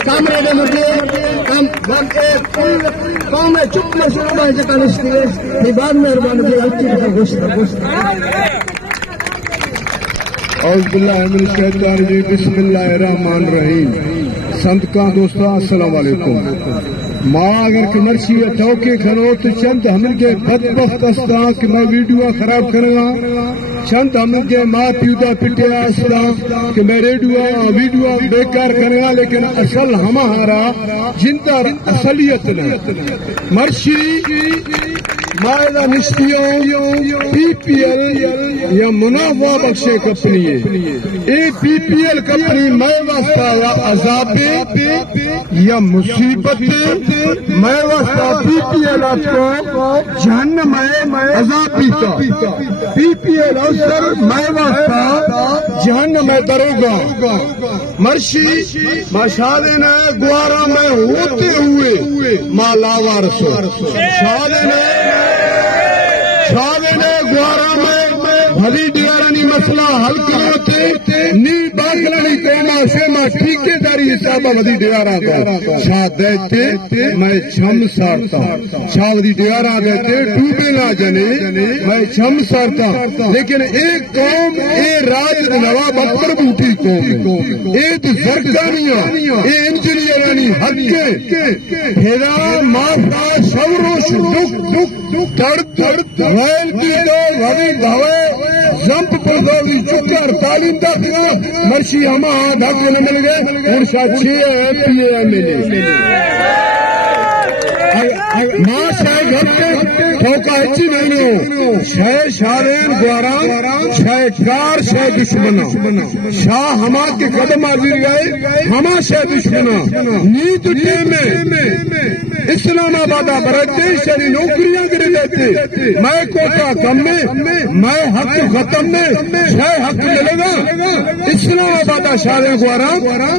کامرے دے مجھے کام وقت قوم چپ میں شروع میں جکا نشتی ہے یہ بعد میں ارمان بھی اچھی طرح گوشت اعوذ باللہ من الشیطان الرجیم بسم اللہ الرحمن الرحیم صدقہ دوستان السلام علیکم ماں اگر کہ مرشی توقع کرو تو چند ہمیں کے بدبخت استان کہ میں ویڈیو خراب کرنا چند ہمیں کے ماں پیودا پٹیا استان کہ میں ویڈیو بیکار کرنا لیکن اصل ہمارا جنتا اصلیت نہیں مرشی مائدہ نشتیوں پی پی ایل یا منافع بخشے کمپنی ہے اے پی پی ایل کمپنی میں واسطہ یا عذاب یا مصیبت میں واسطہ پی پی ایل آپ کو جہنم ہے عذاب پیتا پی پی ایل اوسر میں واسطہ جہنم ہے دروگا مرشی ماشاءاللہ نے گوارا میں ہوتے ہوئے مالاوار سو شاہ نے گوارا میں بھلی ڈیارانی مسئلہ حل کرتے نی باقلانی تیما شیما ٹھیکے داری حسابہ بھلی ڈیارا کا شاہ دیتے میں چھم سارتا شاہ بھلی ڈیارا دیتے ڈوبے نہ جنے میں چھم سارتا لیکن ایک قوم اے راج نواب اکبر بوٹی قوم ایک زرکانیاں اے انجینئرانی حقے ہیرا مافا شوروش دک درد غیل کی دو بھلی دھوے جمپ پر دوی چکر تعلیم دا دیا مرشی ہما دھاکے نہ مل گئے اور شاہ چھے پی ایم ملے ماں شاہ گھر کے ٹھوکا اچھی نہیں ہو شاہ شارین دوارا شاہ کار شاہ دشمنا شاہ ہما کے قدم آزیر گئے ہما شاہ دشمنا نیت ٹیمیں اسلام آبادہ برتے شری نوکریاں گرے دیتے میں کوٹا کم میں حق ختم میں شاہ حق ملے گا اسلام آبادہ شارین دوارا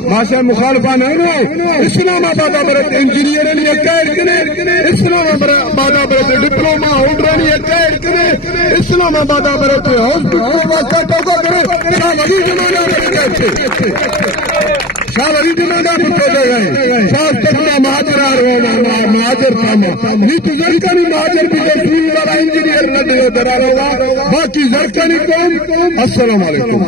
ماشاہ مخالفہ نہیں ہو اسلام آبادہ برت انجینئر نے قید کنے اسلام آبادہ برت ڈپلوما ہونڈرانی قید کنے اسلام آبادہ برت ہاسپٹل واسطہ ٹوکا کرے شاہ ولی جمانہ برتے شاہ ولی جمانہ برتے گئے شاہ تکنا مہاجر آرہا مہاجر تھاما نیتو زرکانی مہاجر بھی رسول والا انجینئر نہ دے درارا باقی زرکانی قوم السلام علیکم